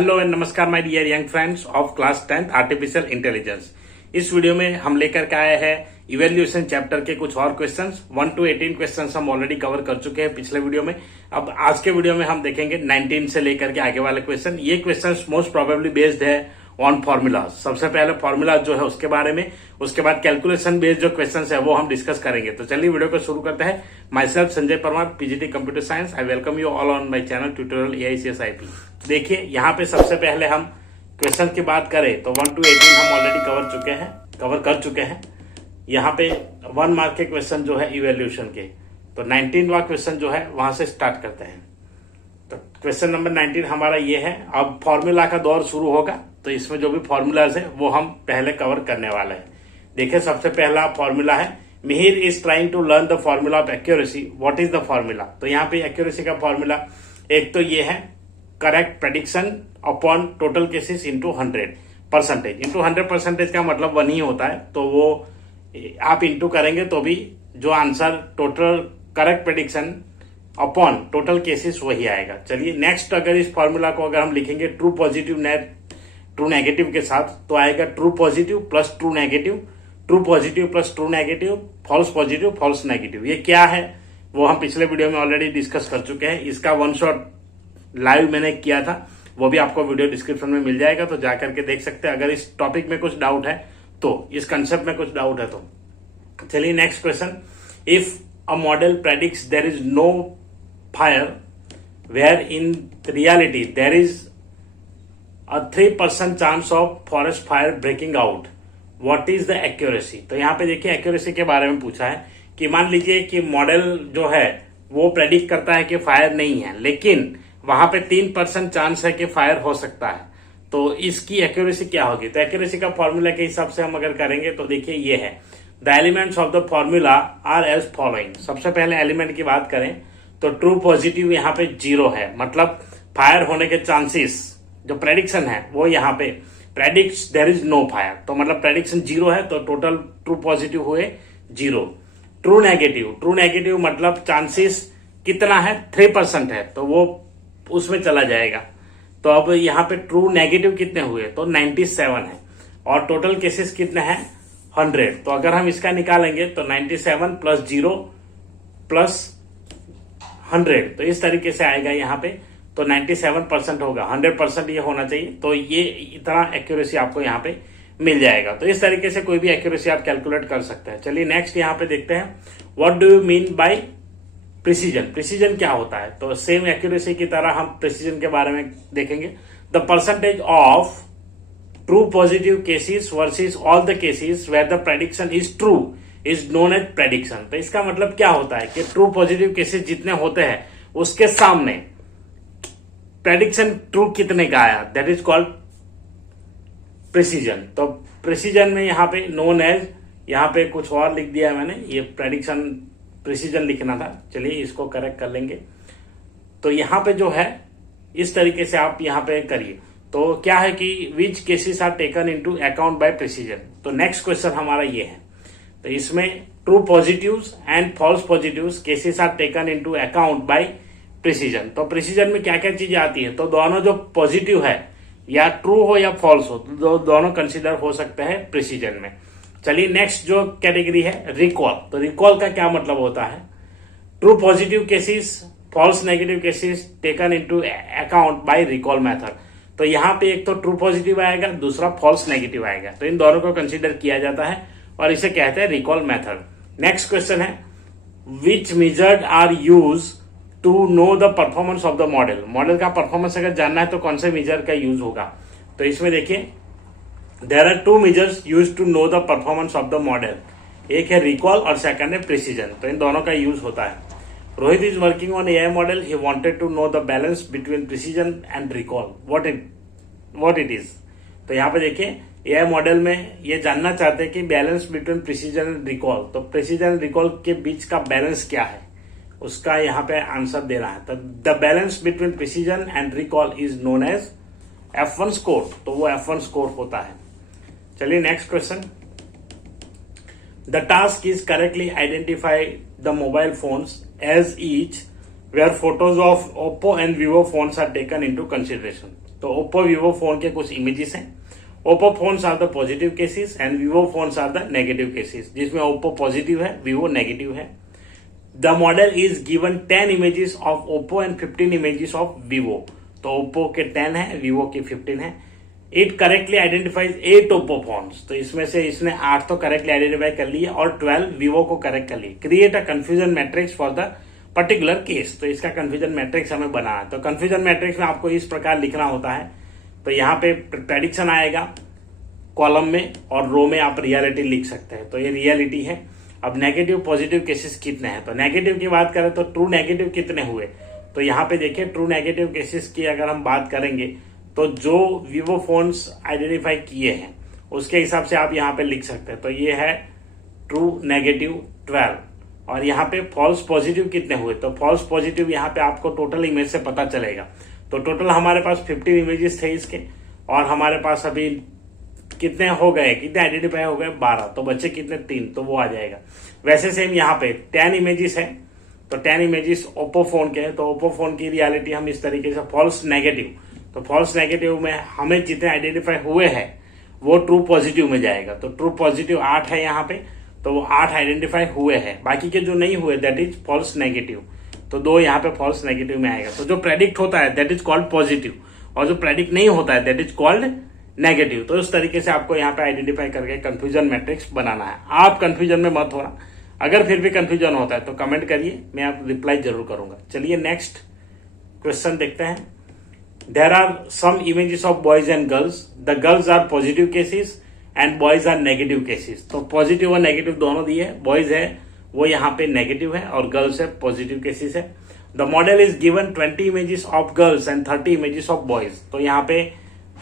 Hello and नमस्कार my dear young friends of class 10th artificial intelligence. इस video में हम लेकर के आए हैं इवेल्यूएशन चैप्टर के कुछ और क्वेश्चंस। 1 to 18 क्वेश्चंस हम ऑलरेडी कवर कर चुके हैं पिछले वीडियो में। अब आज के वीडियो में हम देखेंगे 19 से लेकर के आगे वाले क्वेश्चन। ये क्वेश्चंस मोस्ट प्रोबेबली बेस्ड है ऑन फॉर्मूला। सबसे पहले फॉर्मूला जो है उसके बारे में, उसके बाद कैलकुलेशन बेस्ड जो क्वेश्चन है वो हम डिस्कस करेंगे। तो चलिए वीडियो को शुरू करते हैं। My self Sanjay Parmar, PGT computer science. I welcome you all on my channel tutorial AICSIP। देखिए यहाँ पे सबसे पहले हम क्वेश्चन की बात करें तो 1 to 18 हम ऑलरेडी कवर कर चुके हैं। यहाँ पे 1 मार्क के क्वेश्चन जो है इवेल्यूशन के, तो 19वां क्वेश्चन जो है वहां से स्टार्ट करते हैं। तो क्वेश्चन नंबर 19 हमारा ये है। अब फॉर्मूला का दौर शुरू होगा, तो इसमें जो भी फॉर्मूलाज है वो हम पहले कवर करने वाले हैं। देखिए सबसे पहला फॉर्मूला है, Mihir is trying to learn the formula of accuracy. What is the formula? तो यहाँ पे एक्यूरेसी का फॉर्मूला एक तो ये है, correct prediction upon total cases into 100%। Into 100% का मतलब 1 ही होता है, तो वो आप इंटू करेंगे तो भी जो answer total correct prediction upon total cases वही आएगा। चलिए नेक्स्ट, अगर इस फॉर्मूला को अगर हम लिखेंगे ट्रू पॉजिटिव ट्रू नेगेटिव के साथ, तो आएगा true positive plus true negative, true positive plus true negative, false positive false negative. ये क्या है वो हम पिछले वीडियो में ऑलरेडी डिस्कस कर चुके हैं। इसका वन शॉट लाइव मैंने किया था, वो भी आपको वीडियो डिस्क्रिप्शन में मिल जाएगा, तो जाकर के देख सकते हैं अगर इस टॉपिक में कुछ डाउट है, तो इस कंसेप्ट में कुछ डाउट है तो। चलिए next question, if a model predicts there is no fire where in reality there is a 3% chance of forest fire breaking out, what is the accuracy? तो यहाँ पे देखिए एक्यूरेसी के बारे में पूछा है कि मान लीजिए कि मॉडल जो है वो प्रेडिक्ट करता है कि फायर नहीं है, लेकिन वहां पे 3% चांस है कि फायर हो सकता है, तो इसकी एक्यूरेसी क्या होगी? तो एक्यूरेसी का फॉर्मूला के हिसाब से हम अगर करेंगे तो देखिए ये है, the elements of the formula are as following. सबसे पहले एलिमेंट की बात करें तो ट्रू पॉजिटिव यहाँ पे 0 है, मतलब फायर होने के चांसेस जो प्रेडिक्शन है वो यहाँ पे predicts there is no fire, तो मतलब प्रेडिक्शन 0 है, तो टोटल ट्रू पॉजिटिव हुए 0। ट्रू नेगेटिव मतलब चांसेस कितना है? 3% है, तो वो उसमें चला जाएगा। तो अब यहाँ पे ट्रू नेगेटिव कितने हुए? तो 97 है, और टोटल केसेस कितने हैं? 100। तो अगर हम इसका निकालेंगे तो 97 प्लस 0 प्लस 100, तो इस तरीके से आएगा यहाँ पे, तो 97% होगा। 100% ये होना चाहिए, तो ये इतना एक्यूरेसी आपको यहाँ पे मिल जाएगा। तो इस तरीके से कोई भी एक्यूरेसी आप कैलकुलेट कर सकते हैं। चलिए नेक्स्ट यहाँ पे देखते हैं, what do you mean by precision? Precision क्या होता है? तो सेम एक्यूरेसी की तरह हम प्रिसीजन के बारे में देखेंगे। The percentage of true positive cases versus all the cases where the prediction is true is known as prediction. तो इसका मतलब क्या होता है कि ट्रू पॉजिटिव केसेस जितने होते हैं उसके सामने प्रेडिक्शन ट्रू कितने का आया, दैट इज कॉल्ड प्रिसीजन। तो प्रिसीजन में यहाँ पे नोन एज, यहाँ पे कुछ और लिख दिया है मैंने, ये प्रेडिक्शन प्रिसीजन लिखना था। चलिए इसको करेक्ट कर लेंगे। तो यहाँ पे जो है इस तरीके से आप यहाँ पे करिए। तो क्या है कि which cases are taken into account by precision. तो नेक्स्ट क्वेश्चन हमारा ये है, तो इसमें true positives and false positives cases are taken into account by precision. तो प्रिसीजन में क्या क्या चीजें आती है? तो दोनों जो पॉजिटिव है या ट्रू हो या फॉल्स हो, तो दोनों कंसीडर हो सकते हैं प्रिसीजन में। चलिए नेक्स्ट जो कैटेगरी है, रिकॉल। तो रिकॉल का क्या मतलब होता है? True positive cases, false negative cases taken into account by recall method. तो यहाँ पे एक तो ट्रू पॉजिटिव आएगा, दूसरा फॉल्स नेगेटिव आएगा, तो इन दोनों को कंसीडर किया जाता है और इसे कहते हैं रिकॉल मेथड। नेक्स्ट क्वेश्चन है, which measured are use to know the performance of the model. Model का परफॉर्मेंस अगर जानना है तो कौन से मेजर का यूज होगा? तो इसमें देखिए there are 2 measures use to know the performance of the model. एक है रिकॉल और सेकंड है प्रिसीजन, तो इन दोनों का यूज होता है। Rohit is working on AI model, he wanted to know the balance between precision and recall, what it is. तो यहाँ पे देखिए AI मॉडल में ये जानना चाहते हैं कि balance between precision and recall, तो प्रिसीजन एंड रिकॉल के बीच का बैलेंस क्या है, उसका यहाँ पे आंसर देना है। तो the balance between precision and recall is known as F1 score, तो वो F1 स्कोर होता है। चलिए next question, the task is correctly identify the mobile phones as each where photos of Oppo and Vivo phones are taken into consideration. तो Oppo Vivo phone के कुछ images हैं। Oppo phones are the positive cases and Vivo phones are the negative cases, जिसमें Oppo positive है, Vivo negative है। The model is given 10 images of Oppo and 15 images of Vivo. तो Oppo के 10 है, Vivo के 15 है। It correctly identifies 8 Oppo phones, तो इसमें से इसने 8 तो करेक्टली आइडेंटिफाई कर लिए और 12 वीवो को करेक्ट कर लिए। Create a confusion matrix for the particular case, तो इसका कंफ्यूजन मैट्रिक्स हमें बना है। तो कंफ्यूजन मैट्रिक्स में आपको इस प्रकार लिखना होता है। तो यहाँ पे प्रेडिक्शन आएगा कॉलम में और रो में आप रियलिटी लिख सकते हैं, तो ये रियलिटी है। अब नेगेटिव पॉजिटिव केसेस कितने हैं, तो नेगेटिव की बात करें तो ट्रू नेगेटिव कितने हुए, तो यहाँ पे देखिए ट्रू नेगेटिव केसेस की अगर हम बात करेंगे तो जो वीवो फोन्स आइडेंटिफाई किए हैं उसके हिसाब से आप यहाँ पे लिख सकते हैं। तो ये है ट्रू नेगेटिव 12 और यहाँ पे फॉल्स पॉजिटिव कितने हुए, तो फॉल्स पॉजिटिव यहाँ पे आपको टोटल इमेज से पता चलेगा। तो टोटल हमारे पास 15 इमेजेस थे इसके और हमारे पास अभी कितने हो गए, कितने आइडेंटिफाई हो गए 12, तो बच्चे कितने 3, तो वो आ जाएगा। वैसे सेम यहाँ पे 10 इमेजेस है, तो 10 इमेजेस ओप्पो फोन के हैं, तो ओप्पो फोन की रियलिटी हम इस तरीके से फॉल्स नेगेटिव, तो फॉल्स नेगेटिव में हमें जितने आइडेंटिफाई हुए हैं वो ट्रू पॉजिटिव में जाएगा। तो ट्रू पॉजिटिव 8 है यहाँ पे, तो वो 8 आइडेंटिफाई हुए हैं। बाकी के जो नहीं हुए दैट इज फॉल्स नेगेटिव, तो 2 यहाँ पे फॉल्स नेगेटिव में आएगा। तो जो प्रेडिक्ट होता है दैट इज कॉल्ड पॉजिटिव और जो प्रेडिक्ट नहीं होता है दैट इज कॉल्ड नेगेटिव। तो इस तरीके से आपको यहाँ पे आइडेंटिफाई करके कंफ्यूजन मैट्रिक्स बनाना है। आप कंफ्यूजन में मत होना, अगर फिर भी कंफ्यूजन होता है तो कमेंट करिए, मैं आप रिप्लाई जरूर करूंगा। चलिए नेक्स्ट क्वेश्चन देखते हैं। There are some images of boys and girls, the girls are positive cases and boys are negative cases. तो पॉजिटिव और नेगेटिव दोनों दिए है, बॉयज है वो यहाँ पे नेगेटिव है और गर्ल्स है पॉजिटिव केसेस है। The model is given 20 images of girls and 30 images of boys. तो यहाँ पे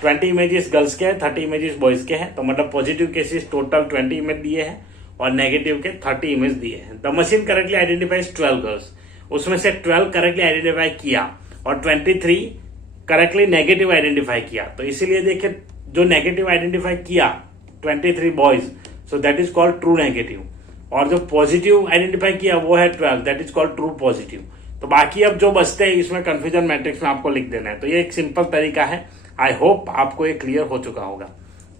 20 इमेजेस गर्ल्स के हैं, 30 इमेजेस बॉयज के हैं, तो मतलब पॉजिटिव केसेस टोटल 20 इमेज दिए हैं और नेगेटिव के 30 इमेज दिए हैं। The machine correctly identifies 12 girls, उसमें से 12 करेक्टली आइडेंटिफाई किया और 23 करेक्टली नेगेटिव आइडेंटिफाई किया। तो इसीलिए देखिए जो नेगेटिव आइडेंटिफाई किया 23 boys, so that is called true negative, और जो पॉजिटिव आइडेंटिफाई किया वो है 12, that is called true positive. तो बाकी अब जो बचते हैं इसमें कंफ्यूजन मैट्रिक्स में आपको लिख देना है। तो ये एक सिंपल तरीका है, आई होप आपको ये क्लियर हो चुका होगा।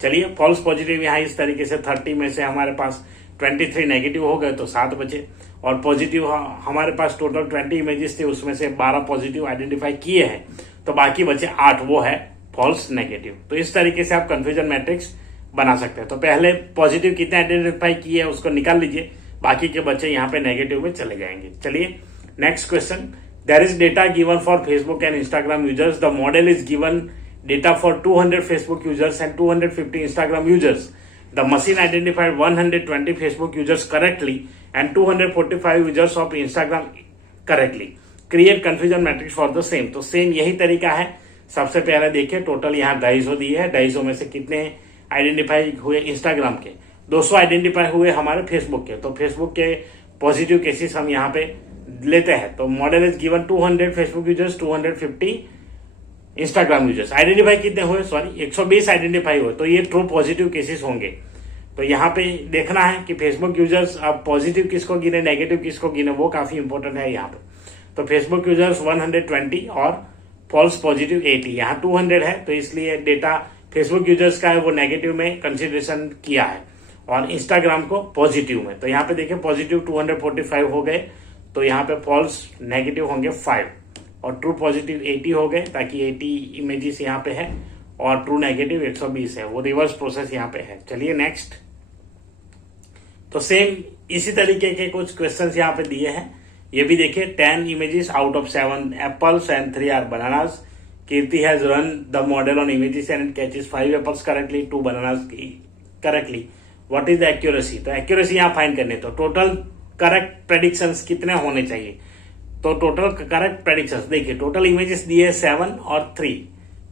चलिए फॉल्स पॉजिटिव यहाँ इस तरीके से 30 में से हमारे पास 23 नेगेटिव हो गए तो 7 बचे, और पॉजिटिव हमारे पास टोटल 20 इमेजेस थे उसमें से 12 पॉजिटिव आइडेंटिफाई किए हैं, तो बाकी बचे 8, वो है फॉल्स नेगेटिव। तो इस तरीके से आप कंफ्यूजन मैट्रिक्स बना सकते हैं। तो पहले पॉजिटिव कितने आइडेंटिफाई किए हैं उसको निकाल लीजिए, बाकी के बच्चे यहाँ पे नेगेटिव में चले जाएंगे। चलिए next question. There is data given for Facebook and Instagram users, the model is given data for 200 Facebook users and 250 Instagram users. The machine identified 120 Facebook users correctly and 245 users of Instagram correctly. Create confusion matrix for the same. तो same यही तरीका है। सबसे पहले देखिए total यहाँ 250 दी है, 250 में से कितने आइडेंटिफाई हुए इंस्टाग्राम के, 200 आइडेंटिफाई हुए हमारे फेसबुक के। तो फेसबुक के पॉजिटिव केसेस हम यहाँ पे लेते हैं। तो model is given 200 Facebook users, 250 Instagram users. Identify कितने हुए, सॉरी 120 आइडेंटिफाई हुए, तो ये ट्रू पॉजिटिव केसेस होंगे। तो यहाँ पे देखना है कि फेसबुक यूजर्स अब पॉजिटिव किसको गिने, नेगेटिव किसको गिने, वो काफी इंपॉर्टेंट है यहाँ पे। तो फेसबुक यूजर्स 120 और फॉल्स पॉजिटिव 80, यहाँ 200 है, तो इसलिए डेटा फेसबुक यूजर्स का है वो नेगेटिव में कंसिडरेशन किया है और इंस्टाग्राम को पॉजिटिव में। तो यहाँ पे देखिए पॉजिटिव 245 हो गए, तो यहाँ पे फॉल्स नेगेटिव होंगे 5 और ट्रू पॉजिटिव 80 हो गए, ताकि 80 इमेजेस यहाँ पे है और ट्रू नेगेटिव 120 है, वो रिवर्स प्रोसेस यहाँ पे है। चलिए नेक्स्ट। तो सेम इसी तरीके के कुछ क्वेश्चंस यहाँ पे दिए हैं। ये भी देखिए 10 images out of 7 apples and 3 are bananas. Kirti has run the model on images and catches 5 apples correctly, 2 bananas correctly. What is the accuracy, तो एक्यूरेसी यहाँ फाइंड करने। तो टोटल करेक्ट प्रेडिक्शंस कितने होने चाहिए, तो टोटल करेक्ट प्रेडिक्शंस देखिए total images दिए 7 और 3,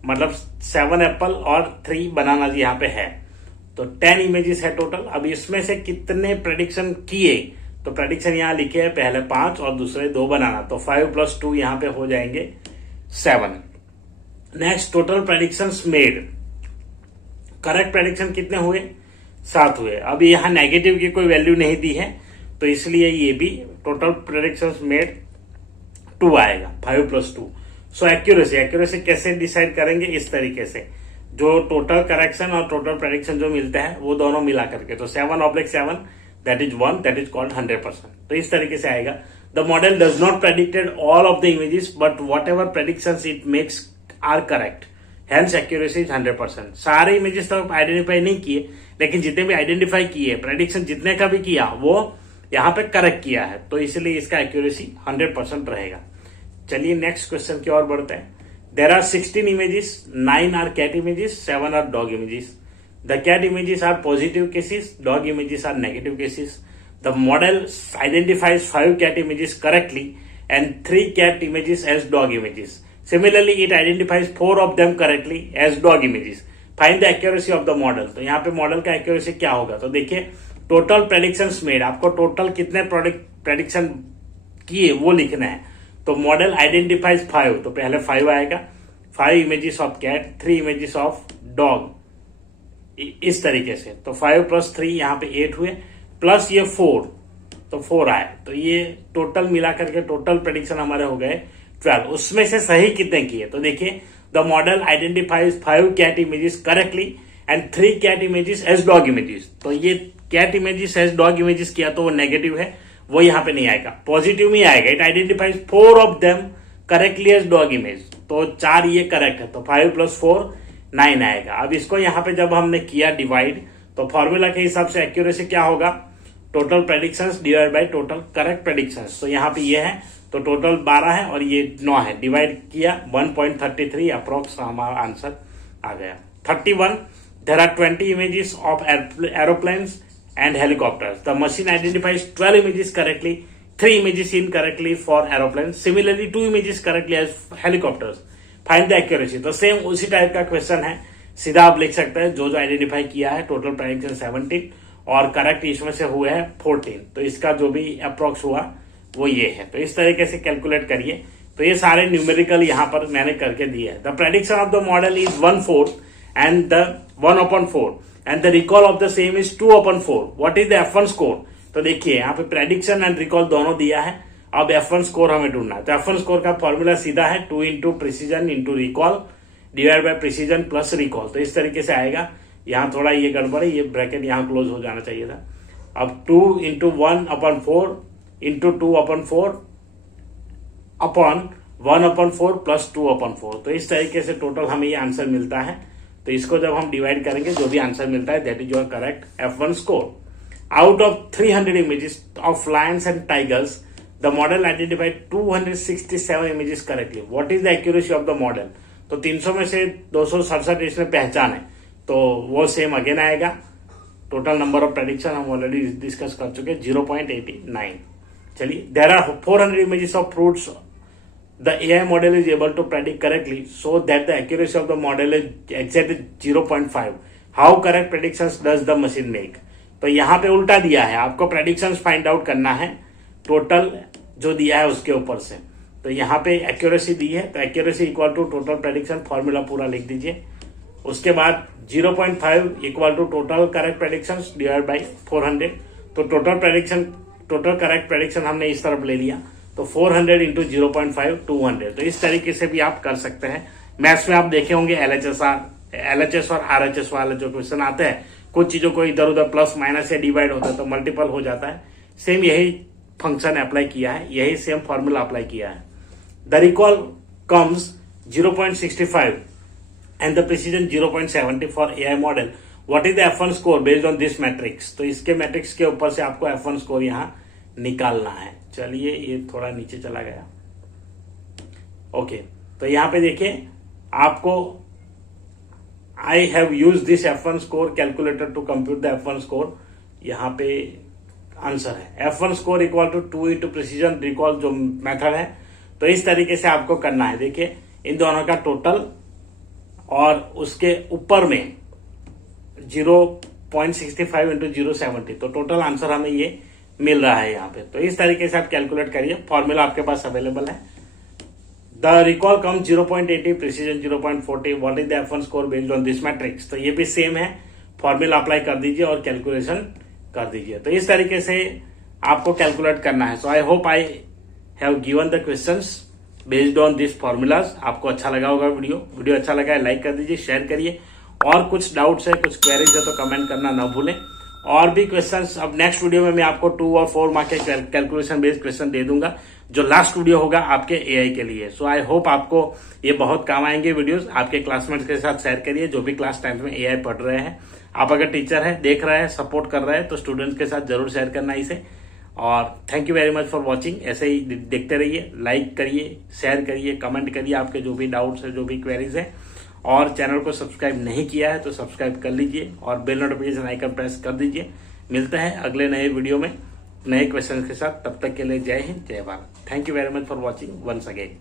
मतलब 7 एप्पल और 3 बनाना यहाँ पे है, तो 10 इमेजेस है टोटल। अब इसमें से कितने प्रेडिक्शन किए, तो प्रेडिक्शन यहाँ लिखे है, पहले 5 और दूसरे 2 बनाना, तो 5 + 2 यहाँ पे हो जाएंगे 7। Next total predictions made, correct prediction कितने हुए, 7 हुए। अब यहाँ नेगेटिव की कोई वैल्यू नहीं दी है, तो इसलिए ये भी टोटल प्रेडिक्शंस मेड 2 आएगा, 5 + 2, सो एक्यूरेसी कैसे डिसाइड करेंगे, इस तरीके से जो टोटल करेक्शन और टोटल प्रेडिक्शन जो मिलता है वो दोनों मिला करके, तो 7/7 that is 1, that is called 100%। तो इस तरीके से आएगा। The model does not predicted all of the images but what ever predictions it makes are correct, hence accuracy is 100%। सारे इमेजेस तो आइडेंटिफाई नहीं किए, लेकिन जितने भी आइडेंटिफाई किए, प्रेडिक्शन जितने का भी किया वो यहाँ पे करेक्ट किया है, तो इसलिए इसका एक्यूरेसी 100% रहेगा। चलिए नेक्स्ट क्वेश्चन की ओर बढ़ते हैं। There are 16 images, 9 are cat images, 7 are dog images. The cat images are positive cases, dog images are negative cases. The model identifies 5 cat images correctly and 3 cat images as dog images. Similarly, it identifies 4 of them correctly as dog images. Find the accuracy of the model. तो यहाँ पे model का accuracy क्या होगा, तो देखिए total predictions made, आपको total कितने प्रेडिक्शन किए वो लिखना है। तो मॉडल आइडेंटिफाइज 5, तो पहले 5 आएगा, 5 images of cat, 3 images of dog, इस तरीके से। तो 5 + 3 यहाँ पे 8 हुए, प्लस ये 4, तो 4 आए। तो ये टोटल मिला करके टोटल प्रेडिक्शन हमारे हो गए 12। उसमें से सही कितने किए, तो देखिए the model identifies 5 cat images correctly and 3 cat images as dog images. तो ये cat images as dog images किया तो वो नेगेटिव है, वो यहाँ पे नहीं आएगा, पॉजिटिव में आएगा। It identifies 4 of them correctly as dog image, तो 4 ये करेक्ट है, तो 5 + 4 9 आएगा। अब इसको यहाँ पे जब हमने किया डिवाइड, तो फॉर्मूला के हिसाब से एक्यूरेसी क्या होगा, total predictions divide by total correct predictions. तो यहाँ पे ये है, तो टोटल 12 है और ये 9 है, डिवाइड किया 1.33 अप्रोक्स हमारा आंसर आ गया। 31, there are 20 images of aeroplanes and helicopters. The machine identifies 12 images correctly, 3 images incorrectly for aeroplanes. Similarly, 2 images correctly as helicopters. Find the accuracy. तो सेम उसी टाइप का क्वेश्चन है, सीधा आप लिख सकते हैं जो आइडेंटिफाई किया है। टोटल प्रेडिक्शन 17 और करेक्ट इसमें से हुए हैं 14, तो इसका जो भी अप्रोक्स हुआ वो ये है। तो इस तरीके से कैलकुलेट करिए। तो ये सारे न्यूमेरिकल यहाँ पर मैंने करके दिए है। The prediction of the model is 1/4 and the 1/4 and the recall of the same is 2/4. What is the F1 score? तो देखिए यहाँ पे प्रेडिक्शन एंड रिकॉल दोनों दिया है। अब F1 स्कोर हमें ढूंढना है। तो F1 स्कोर का फॉर्मूला सीधा है 2 × precision × recall divide by precision plus recall. तो इस तरीके से आएगा। यहाँ थोड़ा ये गड़बड़ है, ये ब्रैकेट यहाँ क्लोज हो जाना चाहिए था। अब 2 × 1/4 × 2/4 अपॉन 1/4 + 2/4। तो इस तरीके से टोटल हमें ये आंसर मिलता है। तो इसको जब हम डिवाइड करेंगे, जो भी आंसर मिलता है that is your correct F1 score. Out of 300 images of Lions and tigers, the model identified 267 images correctly. What is the accuracy of the model? तो 300 में से 267 इसमें पहचान है, तो वो सेम अगेन आएगा। टोटल नंबर ऑफ प्रेडिक्शन हम ऑलरेडी डिस्कस कर चुके, 0.89। चलिए, there are 400 images of fruits. The AI model is able to predict correctly so that the accuracy of the model is exactly 0.5. How correct predictions does the machine make? तो यहाँ पे उल्टा दिया है, आपको predictions फाइंड आउट करना है total जो दिया है उसके ऊपर से। तो यहाँ पे एक्यूरेसी दी है, तो accuracy equal to total prediction, formula पूरा लिख दीजिए। उसके बाद 0.5 equal to total correct prediction divide by 400। तो टोटल करेक्ट प्रेडिक्शन हमने इस तरफ ले लिया, तो 400 × 0.5 200। तो इस तरीके से भी आप कर सकते हैं। मैथ्स में आप देखे होंगे LHS और RHS वाले जो क्वेश्चन आते हैं, कुछ चीजों को इधर उधर प्लस माइनस से डिवाइड होता है तो मल्टीपल हो जाता है। सेम यही फंक्शन अप्लाई किया है, यही सेम फॉर्मूला अप्लाई किया है। The recall comes 0.65 and the precision 0.70 for AI model. What is the F1 score based on this matrix? तो इसके मैट्रिक्स के ऊपर से आपको F1 स्कोर यहाँ निकालना है। चलिए, ये थोड़ा नीचे चला गया। ओके, तो यहाँ पे देखिए आपको I have use this F1 score calculator to compute the F1 score. यहाँ पे आंसर है F1 score equal to 2 × precision recall जो मेथड है। तो इस तरीके से आपको करना है। देखिए इन दोनों का टोटल और उसके ऊपर में 0.65 × 0.70, तो टोटल आंसर हमें ये मिल रहा है यहाँ पे। तो इस तरीके से आप कैलकुलेट करिए, फॉर्मूला आपके पास अवेलेबल है। The recall come 0.80, precision 0.40। What is the F1 score based on this matrix? तो ये भी सेम है, फॉर्मूला अप्लाई कर दीजिए और कैलकुलेशन कर दीजिए। तो इस तरीके से आपको कैलकुलेट करना है। So I hope I have given the questions based on this formulas. आपको अच्छा लगा होगा वीडियो अच्छा लगा है लाइक कर दीजिए, शेयर करिए। और कुछ डाउट्स है, कुछ क्वेरीज है तो कमेंट करना ना भूलें। और भी क्वेश्चंस अब नेक्स्ट वीडियो में मैं आपको 2 और 4 मार्क के कैलकुलेशन बेस्ड क्वेश्चन दे दूंगा, जो लास्ट वीडियो होगा आपके एआई के लिए। सो आई होप आपको ये बहुत काम आएंगे वीडियोस। आपके क्लासमेट्स के साथ शेयर करिए जो भी क्लास 10th में एआई पढ़ रहे हैं। आप अगर टीचर है, देख रहे हैं, सपोर्ट कर रहे हैं तो स्टूडेंट्स के साथ जरूर शेयर करना इसे। और thank you very much for watching. ऐसे ही देखते रहिए, लाइक करिए, शेयर करिए, कमेंट करिए आपके जो भी डाउट्स है, जो भी क्वेरीज है। और चैनल को सब्सक्राइब नहीं किया है तो सब्सक्राइब कर लीजिए और बेल नोटिफिकेशन आइकन प्रेस कर दीजिए। मिलते हैं अगले नए वीडियो में नए क्वेश्चन के साथ। तब तक के लिए जय हिंद, जय Bharat. Thank you very much for watching once again.